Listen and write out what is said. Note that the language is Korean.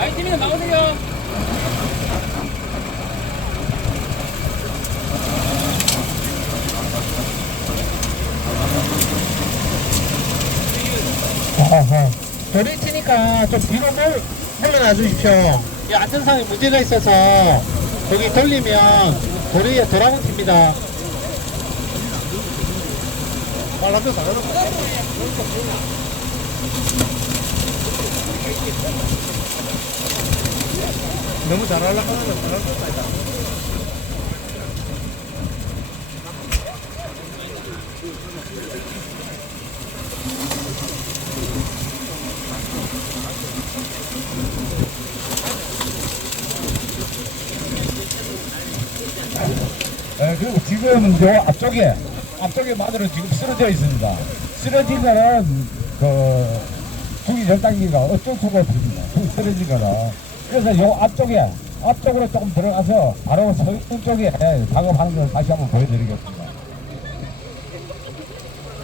아이 팀이 나오세요. 어허. 돌이 튀니까 좀 뒤로 물, 물러나 주십시오. 이 안전상에 문제가 있어서 거기 돌리면 돌이 돌아온 팁니다. 빨라져, 빨라져. 너무 잘 하려고 하는 거 잘할 것 같다. 예, 그리고 지금은 요 앞쪽에, 앞쪽에 마늘은 지금 쓰러져 있습니다. 쓰러진 거는, 그, 죽이 절단기가 어쩔 수가 없습니다. 쓰러진 거는. 그래서 요 앞쪽에, 앞쪽으로 조금 들어가서 바로 서있는 쪽에 작업하는 걸 다시 한번 보여드리겠습니다.